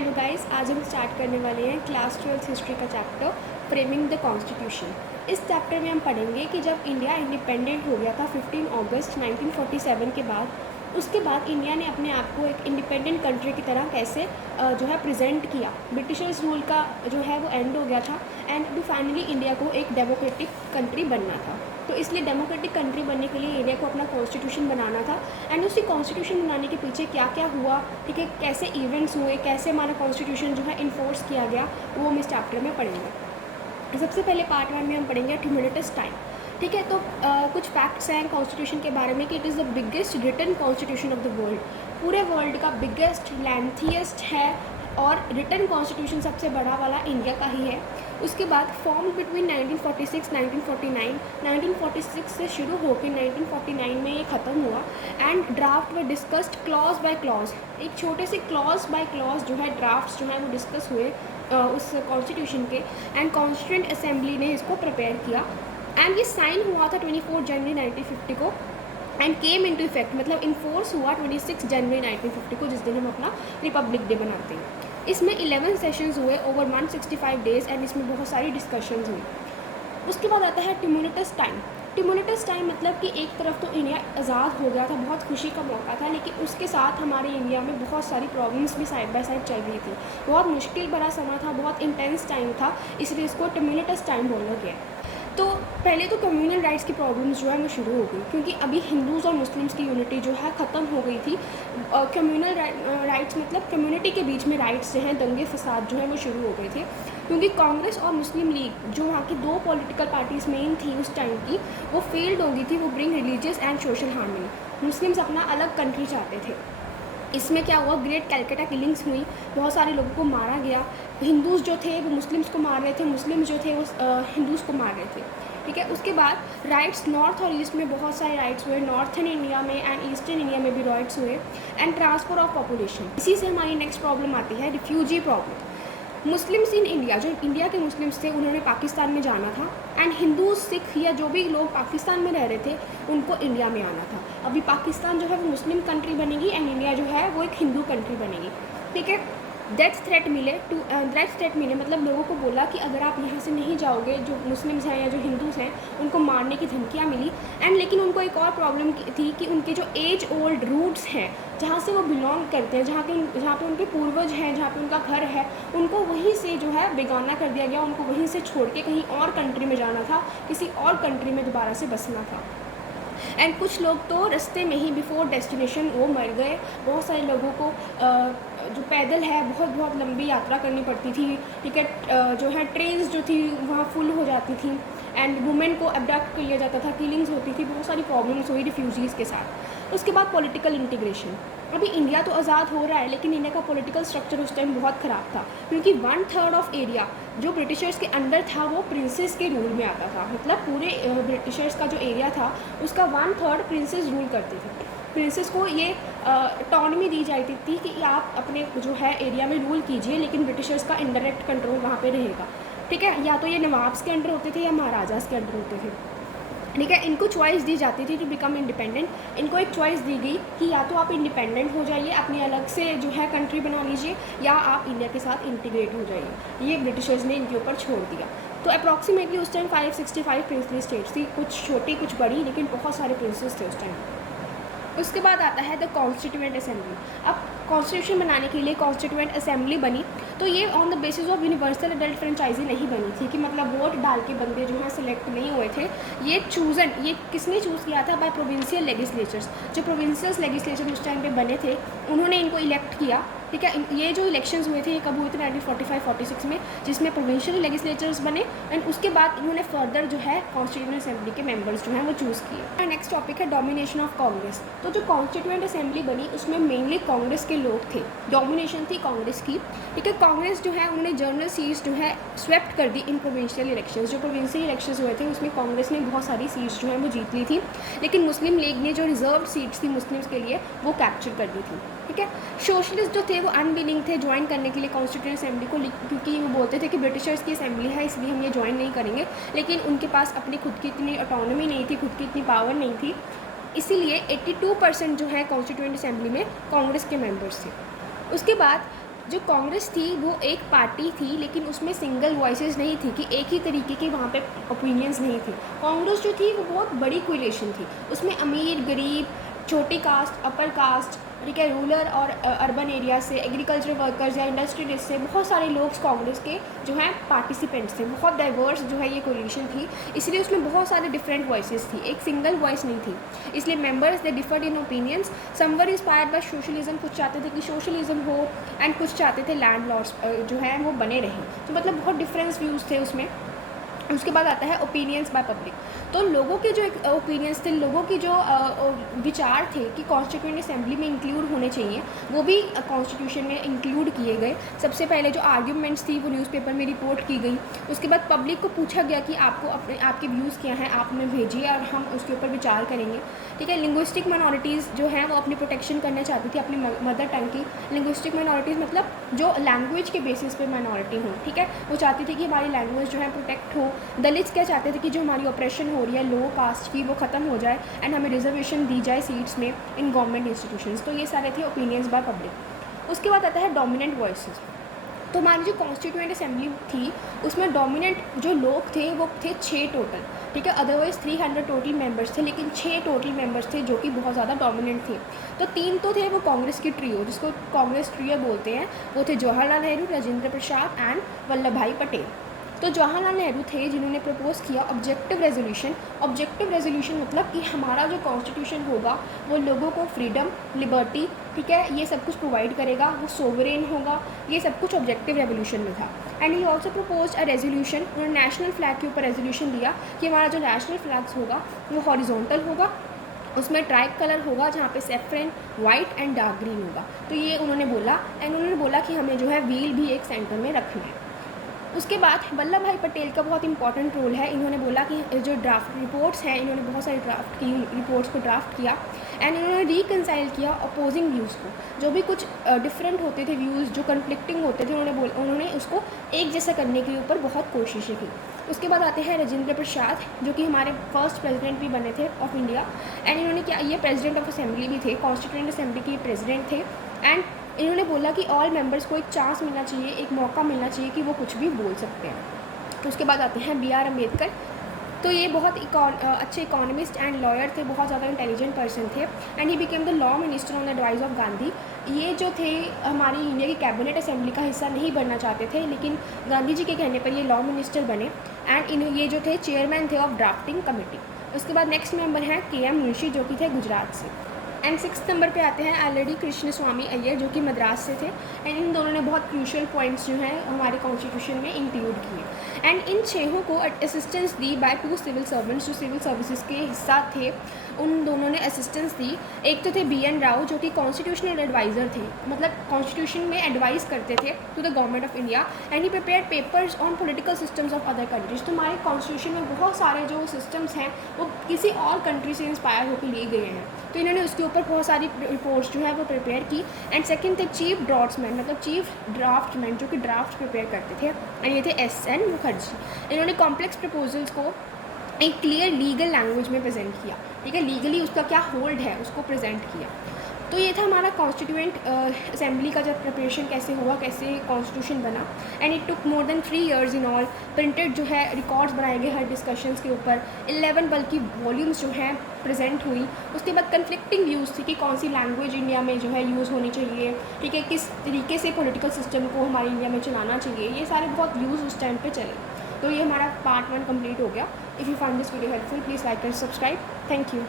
Hello guys, आज हम start करने वाले हैं क्लास 12 हिस्ट्री का चैप्टर फ्रेमिंग द कॉन्स्टिट्यूशन। इस चैप्टर में हम पढ़ेंगे कि जब इंडिया इंडिपेंडेंट हो गया था 15 अगस्त 1947 के बाद, उसके बाद इंडिया ने अपने आप को एक इंडिपेंडेंट कंट्री की तरह कैसे जो है प्रेजेंट किया। ब्रिटिशर्स रूल का जो है वो एंड हो गया था एंड अभी फाइनली इंडिया को एक डेमोक्रेटिक कंट्री बनना था। तो इसलिए डेमोक्रेटिक कंट्री बनने के लिए इंडिया को अपना कॉन्स्टिट्यूशन बनाना था एंड उसी कॉन्स्टिट्यूशन बनाने के पीछे क्या क्या हुआ, ठीक है, कैसे इवेंट्स हुए, कैसे हमारा कॉन्स्टिट्यूशन जो है इन्फोर्स किया गया, वो हम इस चैप्टर में पढ़ेंगे। सबसे पहले पार्ट 1 में हम पढ़ेंगे ट्यूमुलेटस टाइम। ठीक है, तो कुछ फैक्ट्स हैं कॉन्स्टिट्यूशन के बारे में कि it is the biggest written constitution of the world. पूरे वर्ल्ड का बिगेस्ट, लेंथीएस्ट है और रिटन कॉन्स्टिट्यूशन सबसे बड़ा वाला इंडिया का ही है। उसके बाद फॉर्म बिटवीन 1946 1946 से शुरू होकर 1949 में ये ख़त्म हुआ एंड ड्राफ्ट में डिस्कस्ड क्लॉज बाय क्लॉज। एक छोटे से क्लॉज बाय क्लॉज जो है ड्राफ्ट्स जो है वो डिस्कस हुए उस कॉन्स्टिट्यूशन के एंड कॉन्स्टिट्यूंट असेंबली ने इसको प्रिपेयर किया एंड ये साइन हुआ था 24 जनवरी 1950 को एंड केम इनटू इफेक्ट, मतलब इन्फोर्स हुआ 26 जनवरी 1950 को, जिस दिन हम अपना रिपब्लिक डे बनाते हैं। इसमें 11 सेशंस हुए ओवर 165 डेज एंड इसमें बहुत सारी डिस्कशंस हुई। उसके बाद आता है ट्यूमुलेटस टाइम। ट्यूमुलेटस टाइम मतलब कि एक तरफ तो इंडिया आज़ाद हो गया था, बहुत खुशी का मौका था, लेकिन उसके साथ हमारे इंडिया में बहुत सारी प्रॉब्लम्स भी साइड बाय साइड चल रही थी। बहुत मुश्किल भरा समय था, बहुत इंटेंस टाइम था, इसलिए इसको ट्यूमुलेटस टाइम बोला गया। तो पहले तो कम्युनल राइट्स की प्रॉब्लम्स जो है वो शुरू हो गई, क्योंकि अभी हिंदूज़ और मुस्लिम्स की यूनिटी जो है ख़त्म हो गई थी। कम्युनल राइट्स मतलब कम्युनिटी के बीच में राइट्स जो हैं, दंगे फसाद जो है वो शुरू हो गए थे, क्योंकि कांग्रेस और मुस्लिम लीग जो वहाँ की दो पॉलिटिकल पार्टीज़ मेन थी उस टाइम की, वो फेल्ड हो गई थी। वो bring religious and social harmony. Muslims अपना अलग कंट्री चाहते थे। इसमें क्या हुआ, ग्रेट कैलकाटा किलिंग्स हुई, बहुत सारे लोगों को मारा गया। हिंदूज़ जो थे वो मुस्लिम्स को मार रहे थे, मुस्लिम्स जो थे वो हिंदूज़ को मार रहे थे। ठीक है, उसके बाद राइट्स नॉर्थ और ईस्ट में बहुत सारे राइट्स हुए, नॉर्थन इंडिया में एंड ईस्टर्न इंडिया में भी राइट्स हुए एंड ट्रांसफर ऑफ पॉपुलेशन। इसी से हमारी नेक्स्ट प्रॉब्लम आती है refugee problem. Muslims in India, जो इंडिया के मुस्लिम्स थे उन्होंने पाकिस्तान में जाना था एंड हिंदू, सिख या जो भी लोग पाकिस्तान में रह रहे थे उनको इंडिया में आना था। अभी पाकिस्तान जो है वो मुस्लिम कंट्री बनेगी एंड इंडिया जो है वो एक हिंदू कंट्री बनेगी। ठीक है, डेथ थ्रेट मिले मतलब लोगों को बोला कि अगर आप यहाँ से नहीं जाओगे, जो मुस्लिम्स हैं या जो हिंदूज़ हैं उनको मारने की धमकियाँ मिली एंड लेकिन उनको एक और प्रॉब्लम थी कि उनके जो एज ओल्ड रूट्स हैं, जहाँ से वो बिलोंग करते हैं, जहाँ पे उनके पूर्वज हैं, जहाँ पे उनका घर है, उनको वहीं से जो है बेगाना कर दिया गया। उनको वहीं से छोड़ के कहीं और कंट्री में जाना था, किसी और कंट्री में दोबारा से बसना था एंड कुछ लोग तो रास्ते में ही बिफोर डेस्टिनेशन वो मर गए। बहुत सारे लोगों को जो पैदल है बहुत लंबी यात्रा करनी पड़ती थी। टिकट जो है ट्रेन्स जो थी वहाँ फुल हो जाती थी एंड वुमेन को अबडक्ट किया जाता था, किलिंग्स होती थी, बहुत सारी प्रॉब्लम्स हुई रिफ्यूजीज़ के साथ। उसके बाद पॉलिटिकल इंटीग्रेशन। अभी इंडिया तो आज़ाद हो रहा है लेकिन इंडिया का पॉलिटिकल स्ट्रक्चर उस टाइम बहुत ख़राब था, क्योंकि 1/3 ऑफ एरिया जो ब्रिटिशर्स के अंडर था वो प्रिंसेस के रूल में आता था। मतलब पूरे ब्रिटिशर्स का जो एरिया था उसका 1/3 प्रिंसेस रूल करते थे। प्रिंसेस को ये ऑटोनॉमी दी जाती थी कि आप अपने जो है एरिया में रूल कीजिए, लेकिन ब्रिटिशर्स का इनडायरेक्ट कंट्रोल वहाँ पे रहेगा। ठीक है, या तो ये नवाब्स के अंडर होते थे या महाराजास के अंडर होते थे। ठीक है, इनको चॉइस दी जाती थी टू बिकम इंडिपेंडेंट। इनको एक चॉइस दी गई कि या तो आप इंडिपेंडेंट हो जाइए, अपनी अलग से जो है कंट्री बना लीजिए, या आप इंडिया के साथ इंटीग्रेट हो जाइए। ये ब्रिटिशर्स ने इनके ऊपर छोड़ दिया। तो अप्रॉक्सीमेटली उस टाइम 565 प्रिंसली स्टेट्स थी, कुछ छोटी कुछ बड़ी, लेकिन बहुत सारे प्रिंसेस थे उस टाइम। उसके बाद आता है द कॉन्स्टिट्यूएंट असेंबली। अब कॉन्स्टिट्यूशन बनाने के लिए कॉन्स्टिट्यूएंट असेंबली बनी, तो ये on the basis of universal adult franchise नहीं बनी थी कि मतलब वोट डाल के बंदे जो हैं सिलेक्ट नहीं हुए थे। ये किसने चूज़ किया था? By provincial legislatures. जो प्रोविंशियल लेजिस्लेचर उस टाइम पे बने थे उन्होंने इनको इलेक्ट किया। ठीक है, ये जो इलेक्शंस हुए थे ये कब हुए थे? 1945-46 में, जिसमें प्रोविंशियल लेजिस्लेचर्स बने एंड उसके बाद इन्होंने फर्दर जो है कॉन्स्टिट्यूएंट असेंबली के मेंबर्स जो हैं वो चूज़ किए। नेक्स्ट टॉपिक है डोमिनेशन ऑफ कांग्रेस। तो जो कॉन्स्टिट्यूएंट असेंबली बनी उसमें मेनली कांग्रेस के लोग थे, डोमिनेशन थी कांग्रेस की। ठीक है, कांग्रेस जो है उन्होंने जनरल सीट्स जो है स्वेप्ट कर दी इन प्रोविंशियल इलेक्शंस। जो प्रोविंशियल इलेक्शंस हुए थे उसमें कांग्रेस ने बहुत सारी सीट्स जो हैं वो जीत ली थी, लेकिन मुस्लिम लीग ने जो रिजर्व सीट्स थी मुस्लिम्स के लिए वो कैप्चर कर दी थी। ठीक है, सोशलिस्ट जो थे वो अनविलिंग थे ज्वाइन करने के लिए कॉन्स्टिट्यूएंट असेंबली को, क्योंकि वो बोलते थे कि ब्रिटिशर्स की असेंबली है इसलिए हम ये ज्वाइन नहीं करेंगे, लेकिन उनके पास अपनी खुद की इतनी ऑटोनॉमी नहीं थी, खुद की इतनी पावर नहीं थी, इसीलिए 82% जो है कॉन्स्टिट्यूएंट असेंबली में कांग्रेस के मेंबर्स थे। उसके बाद जो कांग्रेस थी वो एक पार्टी थी, लेकिन उसमें सिंगल वॉइसेस नहीं थी कि एक ही तरीके के वहाँ पे ओपिनियंस नहीं थे। कांग्रेस जो थी वो बहुत बड़ी कोलिशन थी, उसमें अमीर, गरीब, छोटी कास्ट, अपर कास्ट, ठीक है, रूरल और अर्बन एरिया से, एग्रीकल्चर वर्कर्स या इंडस्ट्रियलिस्ट से बहुत सारे लोग कांग्रेस के जो हैं पार्टिसिपेंट्स थे। बहुत डाइवर्स जो है ये कोलिशन थी, इसलिए उसमें बहुत सारे डिफरेंट वॉइसेस थी, एक सिंगल वॉइस नहीं थी। इसलिए members they deferred in opinions, समवर inspired by socialism, कुछ चाहते थे कि सोशलिज्म हो, एंड कुछ चाहते थे लैंड लॉर्ड्स जो है वो बने रहें। तो मतलब बहुत डिफरेंस व्यूज़ थे उसमें। उसके बाद आता है ओपिनियंस बाय पब्लिक। तो लोगों के जो ओपिनियंस थे, लोगों की जो विचार थे कि कॉन्स्टिट्यूएंट असेंबली में इंक्लूड होने चाहिए, वो भी कॉन्स्टिट्यूशन में इंक्लूड किए गए। सबसे पहले जो आर्ग्यूमेंट्स थी वो न्यूज़पेपर में रिपोर्ट की गई। उसके बाद पब्लिक को पूछा गया कि आपको आपके व्यूज़ क्या हैं, आप हमें भेजिए और हम उसके ऊपर विचार करेंगे। ठीक है, लिंग्विस्टिक माइनॉरिटीज़ जो हैं वो अपनी प्रोटेक्शन करना चाहती थी अपनी मदर टंग की। लिंग्विस्टिक माइनॉरिटीज़ मतलब जो लैंग्वेज के बेसिस पे माइनॉरिटी हो, ठीक है, वो चाहती थी कि हमारी लैंग्वेज जो है प्रोटेक्ट हो। दलित्स क्या चाहते थे कि जो हमारी ऑपरेशन हो रही है लो कास्ट की वो ख़त्म हो जाए एंड हमें रिजर्वेशन दी जाए सीट्स में इन गवर्नमेंट इंस्टीट्यूशंस। तो ये सारे थे ओपिनियंस बाय पब्लिक। उसके बाद आता है डोमिनेंट वॉइसेस। तो हमारी जो कॉन्स्टिट्यूएंट असेंबली थी उसमें डोमिनेंट जो लोग थे वो थे 6 टोटल, ठीक है, अदरवाइज़ 300 टोटल मेंबर्स थे, लेकिन 6 टोटल मेंबर्स थे जो कि बहुत ज़्यादा डोमिनेंट थे। तो 3 तो थे वो कांग्रेस की ट्रियो, जिसको कांग्रेस ट्रियो बोलते हैं, वो थे जवाहरलाल नेहरू, राजेंद्र प्रसाद एंड वल्लभ भाई पटेल। तो जवाहरलाल नेहरू थे जिन्होंने प्रपोज़ किया ऑब्जेक्टिव रेजोल्यूशन। ऑब्जेक्टिव रेजोल्यूशन मतलब कि हमारा जो कॉन्स्टिट्यूशन होगा वो लोगों को फ्रीडम, लिबर्टी, ठीक है, ये सब कुछ प्रोवाइड करेगा, वो सोवरेन होगा, ये सब कुछ ऑब्जेक्टिव रेवोल्यूशन में था। And he also propose a resolution, उन्होंने नेशनल फ्लैग के ऊपर रेजोल्यूशन दिया कि हमारा जो नेशनल फ्लैग्स होगा वो हॉरिजॉन्टल होगा, उसमें ट्राइब कलर होगा जहाँ पे saffron, white and dark green होगा। तो ये उन्होंने बोला, एंड उन्होंने बोला कि हमें जो है व्हील भी एक सेंटर में रखना है। उसके बाद वल्लभ भाई पटेल का बहुत इंपॉर्टेंट रोल है। इन्होंने बोला कि जो ड्राफ्ट रिपोर्ट्स हैं, इन्होंने बहुत सारी ड्राफ्ट की रिपोर्ट्स को ड्राफ्ट किया एंड इन्होंने रिकंसाइल किया अपोजिंग व्यूज़ को। जो भी कुछ डिफरेंट होते थे व्यूज़, जो कन्फ्लिक्टिंग होते थे, उन्होंने उसको एक जैसा करने के ऊपर बहुत कोशिशें की। उसके बाद आते हैं राजेंद्र प्रसाद, जो कि हमारे फर्स्ट प्रेसिडेंट भी बने थे ऑफ इंडिया। एंड इन्होंने क्या, ये प्रेसिडेंट ऑफ असेंबली भी थे, कॉन्स्टिट्यूएंट असेंबली के प्रेसिडेंट थे। एंड इन्होंने बोला कि ऑल मेंबर्स को एक चांस मिलना चाहिए, एक मौका मिलना चाहिए कि वो कुछ भी बोल सकते हैं। तो उसके बाद आते हैं बी आर अम्बेडकर। तो ये बहुत अच्छे इकोनॉमिस्ट एंड लॉयर थे, बहुत ज़्यादा इंटेलिजेंट पर्सन थे and he became the law minister on the advice of Gandhi. ये जो थे हमारी इंडिया की कैबिनेट असेंबली का हिस्सा नहीं बनना चाहते थे, लेकिन गांधी जी के कहने पर ये लॉ मिनिस्टर बने एंड ये जो थे चेयरमैन थे ऑफ ड्राफ्टिंग कमेटी। उसके बाद नेक्स्ट मेंबर हैं के एम मुंशी, जो कि थे गुजरात से। एंड 6th नंबर पे आते हैं एल डी कृष्ण स्वामी अय्यर, जो कि मद्रास से थे। एंड इन दोनों ने बहुत क्रूशियल पॉइंट्स जो हैं हमारे कॉन्स्टिट्यूशन में इंक्लूड किए। एंड इन छहों को असिस्टेंस दी बाय 2 सिविल सर्वेंट्स, जो सिविल सर्विसेज के हिस्सा थे, उन दोनों ने असिस्टेंस दी। एक तो थे बी एन राव, जो कि कॉन्स्टिट्यूशनल एडवाइज़र थे, मतलब कॉन्स्टिट्यूशन में एडवाइस करते थे to the government of India. And he prepared papers on political systems of other countries. तो हमारे कॉन्स्टिट्यूशन में बहुत सारे जो सिस्टम्स हैं वो किसी और कंट्री से इंस्पायर होकर लिए गए हैं, तो इन्होंने उसके ऊपर बहुत सारी रिपोर्ट्स जो है वो प्रिपेयर की। एंड सेकंड थे चीफ ड्राफ्ट्समैन, मतलब चीफ ड्राफ्टमैन, जो कि ड्राफ्ट प्रिपेयर करते थे, एंड ये थे एस एन मुखर्जी। इन्होंने कॉम्प्लेक्स प्रपोजल्स को एक क्लियर लीगल लैंग्वेज में प्रेजेंट किया, ठीक है, लीगली उसका क्या होल्ड है उसको प्रेजेंट किया। तो ये था हमारा कॉन्स्टिट्यूएंट असेंबली का जब प्रिपरेशन कैसे हुआ, कैसे कॉन्स्टिट्यूशन बना। And it took more than 3 years in all. Printed जो है रिकॉर्ड्स बनाए गए हर डिस्कशंस के ऊपर, 11 बल्कि वॉल्यूम्स जो हैं प्रेजेंट हुई। उसके बाद कन्फ्लिक्टिंग व्यूज़ थी कि कौन सी लैंग्वेज इंडिया में जो है यूज़ होनी चाहिए, ठीक है, किस तरीके से पॉलिटिकल सिस्टम को हमारे इंडिया में चलाना चाहिए, ये सारे बहुत व्यूज़ उस टाइम पे चले। तो ये हमारा पार्ट 1 कंप्लीट हो गया। If you find this video helpful please like and subscribe. Thank you.